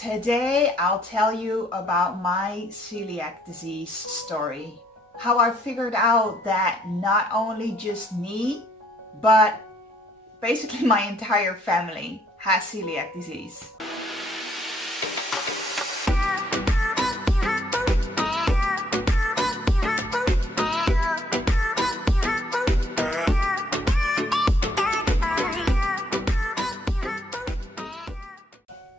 Today I'll tell you about my celiac disease story. How I figured out that not only just me, but basically my entire family has celiac disease.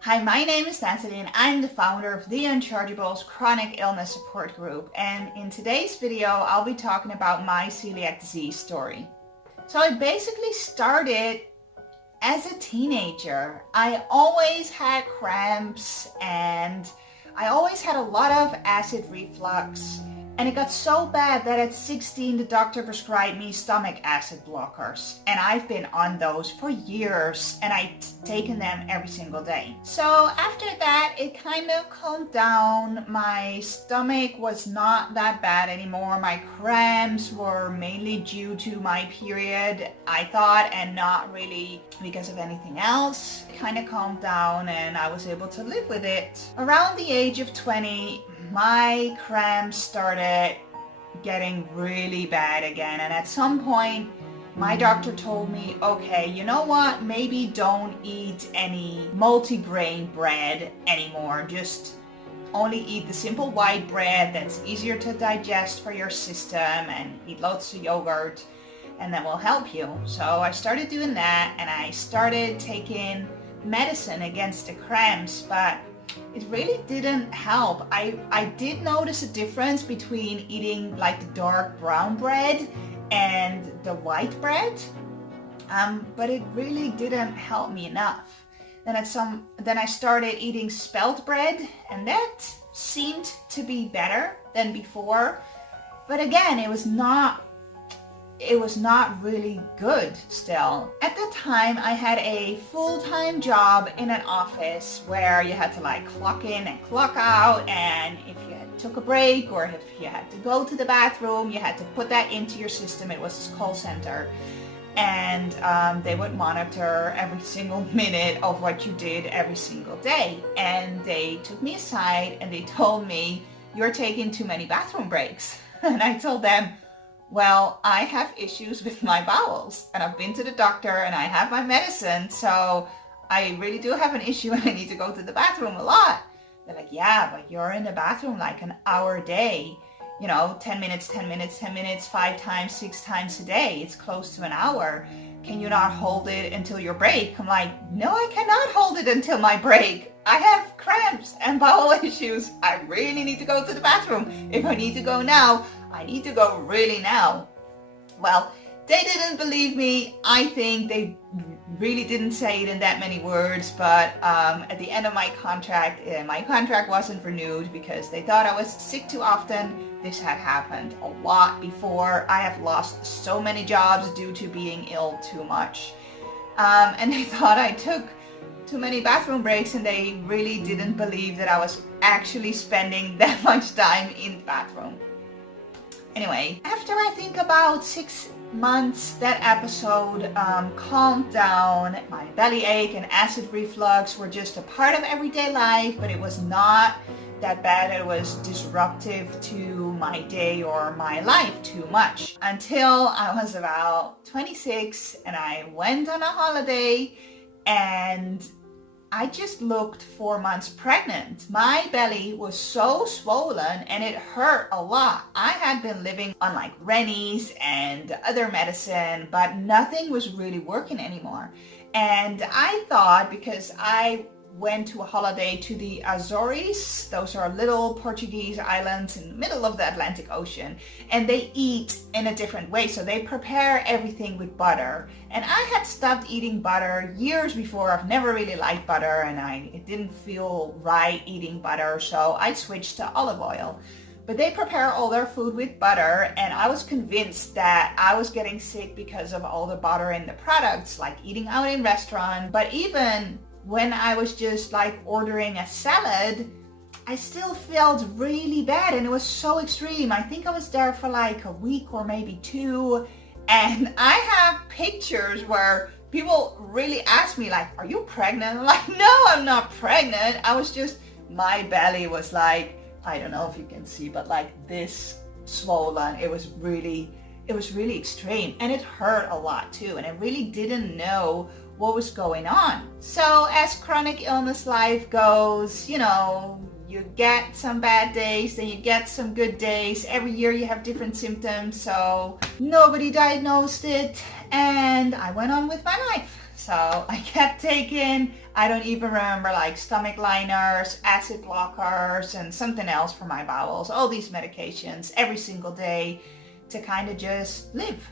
Hi, my name is Natalie and I'm the founder of the Unchargeables chronic illness support group, and in today's video I'll be talking about my celiac disease story. So it basically started as a teenager. I always had cramps and I always had a lot of acid reflux, and it got so bad that at 16 the doctor prescribed me stomach acid blockers, and I've been on those for years and I've taken them every single day. So after that it kind of calmed down. My stomach was not that bad anymore. My cramps were mainly due to my period, I thought, and not really because of anything else. It kind of calmed down and I was able to live with it. Around the age of 20, my cramps started getting really bad again, and at some point my doctor told me, okay, you know what, maybe don't eat any multi-grain bread anymore, just only eat the simple white bread that's easier to digest for your system, and eat lots of yogurt and that will help you. So I started doing that and I started taking medicine against the cramps, but it really didn't help. I did notice a difference between eating like the dark brown bread and the white bread, but it really didn't help me enough. Then I started eating spelt bread, and that seemed to be better than before, but again it was not really good still. At the time I had a full-time job in an office where you had to like clock in and clock out, and if you took a break or if you had to go to the bathroom, you had to put that into your system. It was a call center, and they would monitor every single minute of what you did every single day. And they took me aside and they told me, "You're taking too many bathroom breaks." And I told them, well, I have issues with my bowels and I've been to the doctor and I have my medicine, so I really do have an issue and I need to go to the bathroom a lot. They're like, yeah, but you're in the bathroom like an hour a day, 10 minutes, 10 minutes, 10 minutes, 5 times, 6 times a day. It's close to an hour. Can you not hold it until your break? I'm like, no, I cannot hold it until my break. I have cramps and bowel issues. I really need to go to the bathroom. If I need to go now, I need to go really now. Well, they didn't believe me. I think they really didn't say it in that many words, but at the end of my contract wasn't renewed because they thought I was sick too often. This had happened a lot before. I have lost so many jobs due to being ill too much. And they thought I took too many bathroom breaks, and they really didn't believe that I was actually spending that much time in the bathroom. Anyway, after I think about 6 months, that episode calmed down. My bellyache and acid reflux were just a part of everyday life, but it was not that bad. It was disruptive to my day or my life too much, until I was about 26 and I went on a holiday and I just looked 4 months pregnant. My belly was so swollen and it hurt a lot. I had been living on like Rennies and other medicine, but nothing was really working anymore. And I thought, because I went to a holiday to the Azores, those are little Portuguese islands in the middle of the Atlantic Ocean, and they eat in a different way. So they prepare everything with butter, and I had stopped eating butter years before. I've never really liked butter, and it didn't feel right eating butter, so I switched to olive oil. But they prepare all their food with butter, and I was convinced that I was getting sick because of all the butter in the products, like eating out in restaurants. But even when I was just like ordering a salad, I still felt really bad, and it was so extreme. I think I was there for like a week or maybe 2, and I have pictures where people really asked me like, are you pregnant? I'm like, no, I'm not pregnant. I was just, my belly was like, I don't know if you can see, but like this swollen. It was really extreme, and it hurt a lot too. And I really didn't know what was going on. So as chronic illness life goes, you know, you get some bad days, then you get some good days. Every year you have different symptoms, so nobody diagnosed it, and I went on with my life. So I kept taking, I don't even remember, like stomach liners, acid blockers, and something else for my bowels, all these medications every single day to kind of just live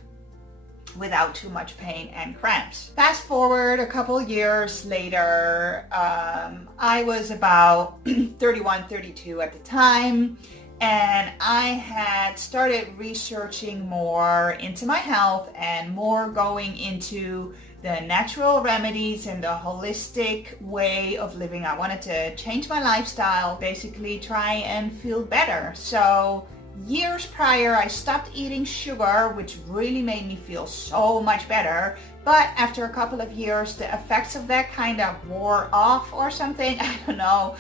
without too much pain and cramps. Fast forward a couple years later, I was about 31, 32 at the time, and I had started researching more into my health and more going into the natural remedies and the holistic way of living. I wanted to change my lifestyle, basically try and feel better. So years prior, I stopped eating sugar, which really made me feel so much better. But after a couple of years, the effects of that kind of wore off or something. I don't know.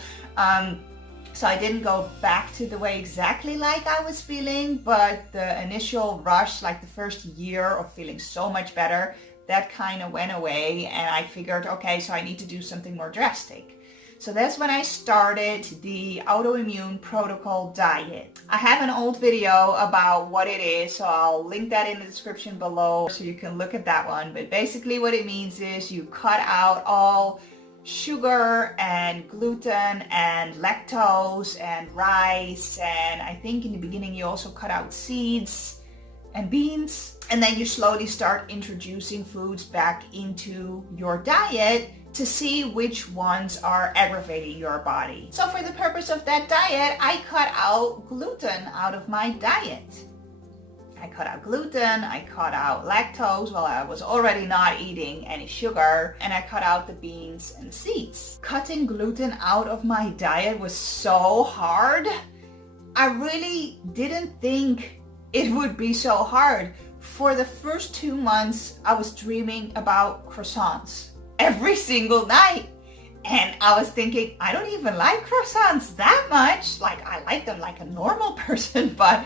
So I didn't go back to the way exactly like I was feeling, but the initial rush, like the first year of feeling so much better, that kind of went away. And I figured, okay, so I need to do something more drastic. So that's when I started the autoimmune protocol diet. I have an old video about what it is, so I'll link that in the description below so you can look at that one. But basically what it means is you cut out all sugar and gluten and lactose and rice, and I think in the beginning you also cut out seeds and beans, and then you slowly start introducing foods back into your diet to see which ones are aggravating your body. So for the purpose of that diet, I cut out gluten out of my diet. I cut out gluten, I cut out lactose, well, I was already not eating any sugar, and I cut out the beans and seeds. Cutting gluten out of my diet was so hard. I really didn't think it would be so hard. For the first 2 months, I was dreaming about croissants every single night. And I was thinking, I don't even like croissants that much. Like, I like them like a normal person, but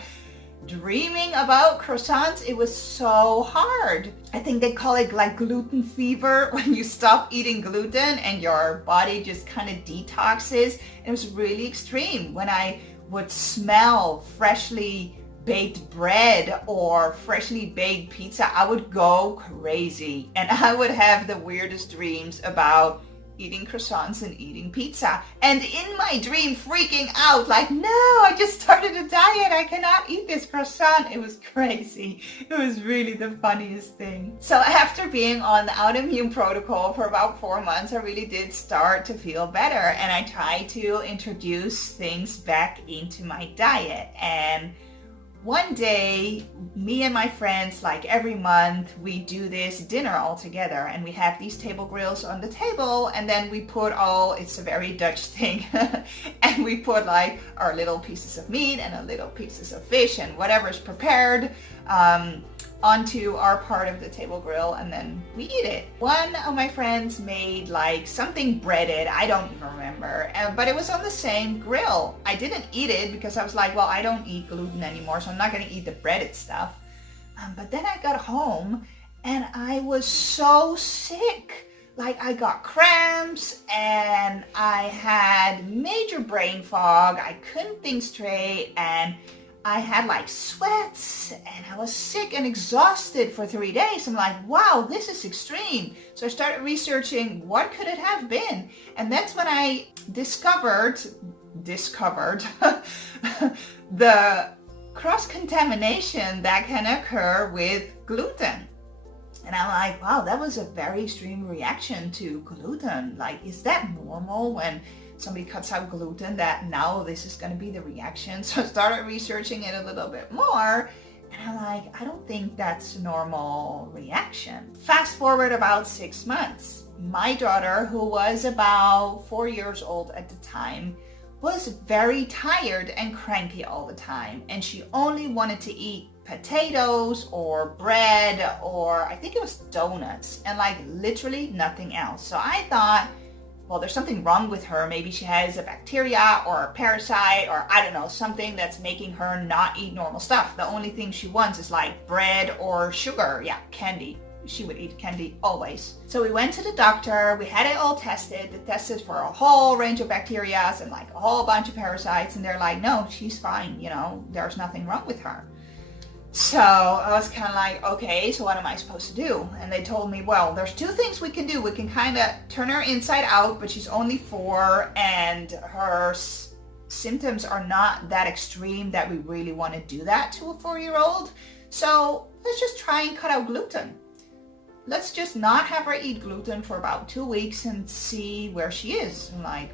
dreaming about croissants, it was so hard. I think they call it like gluten fever when you stop eating gluten and your body just kind of detoxes. And it was really extreme. When I would smell freshly baked bread or freshly baked pizza, I would go crazy, and I would have the weirdest dreams about eating croissants and eating pizza, and in my dream freaking out like, no, I just started a diet, I cannot eat this croissant. It was crazy. It was really the funniest thing. So after being on the autoimmune protocol for about 4 months, I really did start to feel better, and I tried to introduce things back into my diet. And one day, me and my friends, like every month, we do this dinner all together, and we have these table grills on the table, and then we put all, it's a very Dutch thing, and we put like our little pieces of meat and a little pieces of fish and whatever's prepared onto our part of the table grill, and then we eat it. One of my friends made like something breaded, I don't even remember, but it was on the same grill. I didn't eat it because I was like, well, I don't eat gluten anymore, so I'm not going to eat the breaded stuff. But then I got home and I was so sick. Like, I got cramps and I had major brain fog. I couldn't think straight, and I had like sweats, and I was sick and exhausted for 3 days. I'm like, wow, this is extreme. So I started researching what could it have been. And that's when I discovered the cross-contamination that can occur with gluten. And I'm like, wow, that was a very extreme reaction to gluten. Like, is that normal when somebody cuts out gluten, that now this is going to be the reaction? So I started researching it a little bit more, and I'm like, I don't think that's a normal reaction. Fast forward about 6 months. My daughter, who was about 4 years old at the time, was very tired and cranky all the time, and she only wanted to eat potatoes or bread, or I think it was donuts, and like literally nothing else. So I thought, well, there's something wrong with her. Maybe she has a bacteria or a parasite, or I don't know, something that's making her not eat normal stuff. The only thing she wants is like bread or sugar. Yeah, candy. She would eat candy always. So we went to the doctor, we had it all tested. They tested for a whole range of bacteria and like a whole bunch of parasites, and they're like, no, she's fine, you know, there's nothing wrong with her. So I was kind of like, okay, so what am I supposed to do? And they told me, well, there's two things we can do. We can kind of turn her inside out, but she's only 4 and her symptoms are not that extreme that we really want to do that to a 4-year-old. So let's just try and cut out gluten. Let's just not have her eat gluten for about 2 weeks and see where she is. I'm like,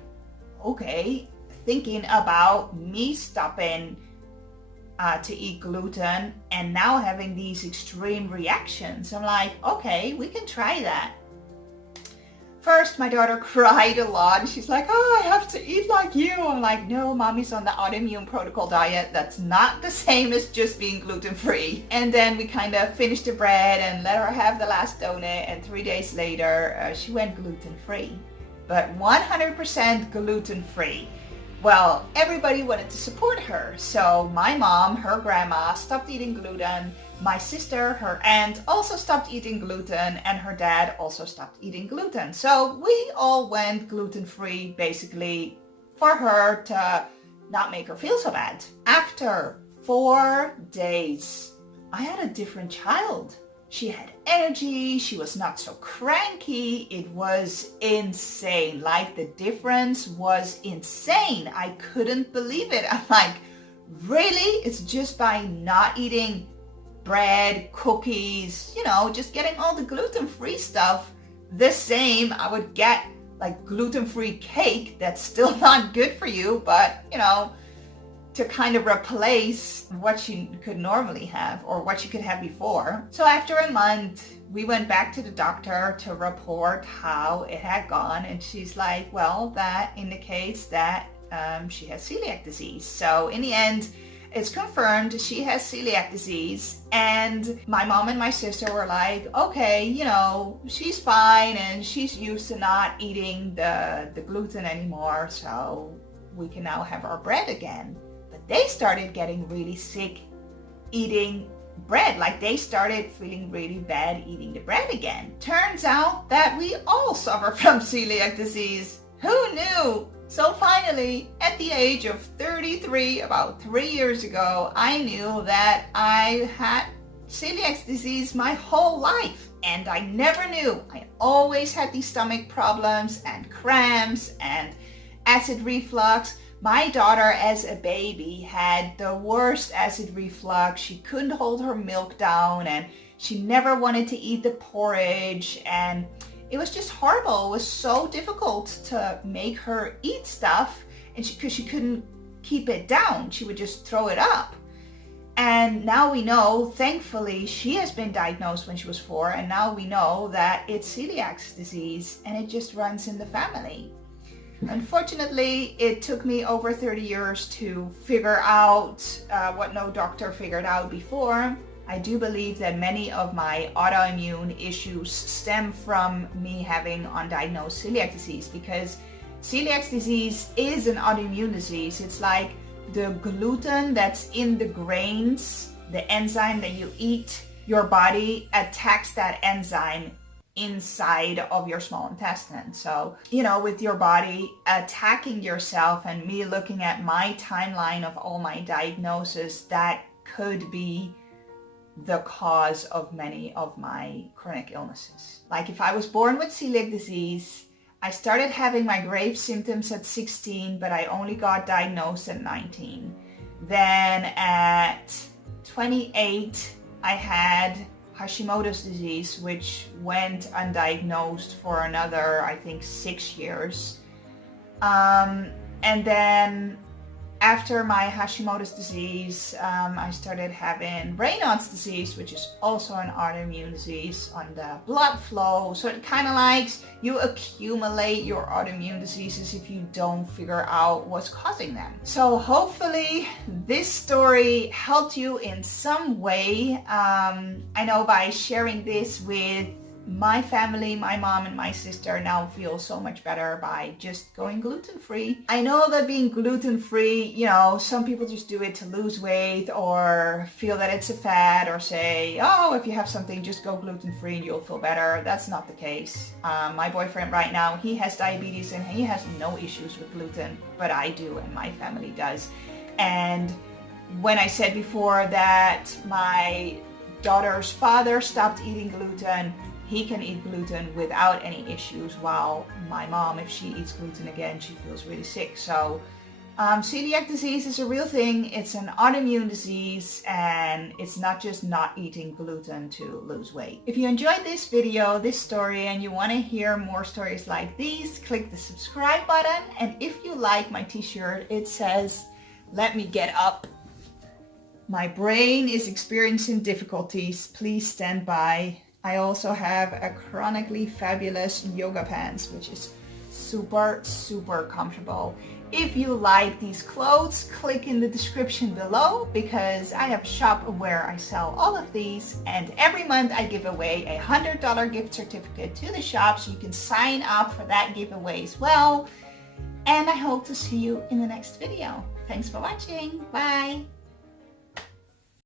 okay, thinking about me stopping to eat gluten and now having these extreme reactions. I'm like, okay, we can try that. First, my daughter cried a lot. She's like, oh, I have to eat like you. I'm like, no, mommy's on the autoimmune protocol diet. That's not the same as just being gluten-free. And then we kind of finished the bread and let her have the last donut. And 3 days later, she went gluten-free, but 100% gluten-free. Well, everybody wanted to support her. So my mom, her grandma, stopped eating gluten. My sister, her aunt, also stopped eating gluten, and her dad also stopped eating gluten. So we all went gluten-free, basically, for her to not make her feel so bad. After 4 days, I had a different child. She had energy, she was not so cranky. It was insane. Like, the difference was insane. I couldn't believe it. I'm like, really? It's just by not eating bread, cookies, you know, just getting all the gluten-free stuff the same. I would get like gluten-free cake that's still not good for you, but you know, to kind of replace what she could normally have or what she could have before. So after a month, we went back to the doctor to report how it had gone, and she's like, well, that indicates that she has celiac disease. So in the end, it's confirmed she has celiac disease, and my mom and my sister were like, okay, you know, she's fine and she's used to not eating the gluten anymore, so we can now have our bread again. But they started getting really sick eating bread. Like, they started feeling really bad eating the bread again. Turns out that we all suffer from celiac disease. Who knew? So finally, at the age of 33, about 3 years ago, I knew that I had celiac disease my whole life. And I never knew. I always had these stomach problems and cramps and acid reflux. My daughter, as a baby, had the worst acid reflux. She couldn't hold her milk down, and she never wanted to eat the porridge, and it was just horrible. It was so difficult to make her eat stuff, and because she couldn't keep it down. She would just throw it up. And now we know, thankfully, she has been diagnosed when she was 4, and now we know that it's celiac disease, and it just runs in the family. Unfortunately, it took me over 30 years to figure out what no doctor figured out before. I do believe that many of my autoimmune issues stem from me having undiagnosed celiac disease, because celiac disease is an autoimmune disease. It's like the gluten that's in the grains, the enzyme that you eat, your body attacks that enzyme inside of your small intestine. So, you know, with your body attacking yourself, and me looking at my timeline of all my diagnoses, that could be the cause of many of my chronic illnesses. Like, if I was born with celiac disease, I started having my grave symptoms at 16, but I only got diagnosed at 19. Then at 28, I had Hashimoto's disease, which went undiagnosed for another, I think, 6 years. And then after my Hashimoto's disease, I started having Raynaud's disease, which is also an autoimmune disease on the blood flow. So it kind of like you accumulate your autoimmune diseases if you don't figure out what's causing them. So hopefully this story helped you in some way. I know by sharing this with my family, my mom and my sister now feel so much better by just going gluten-free. I know that being gluten-free, you know, some people just do it to lose weight or feel that it's a fad or say, oh, if you have something, just go gluten-free and you'll feel better. That's not the case. My boyfriend right now, he has diabetes and he has no issues with gluten, but I do and my family does. And when I said before that my daughter's father stopped eating gluten, he can eat gluten without any issues, while my mom, if she eats gluten again, she feels really sick. So celiac disease is a real thing. It's an autoimmune disease, and it's not just not eating gluten to lose weight. If you enjoyed this video, this story, and you want to hear more stories like these, click the subscribe button. And if you like my t-shirt, it says, "Let me get up. My brain is experiencing difficulties. Please stand by." I also have a chronically fabulous yoga pants, which is super, super comfortable. If you like these clothes, click in the description below because I have a shop where I sell all of these, and every month I give away a $100 gift certificate to the shop, so you can sign up for that giveaway as well. And I hope to see you in the next video. Thanks for watching. Bye.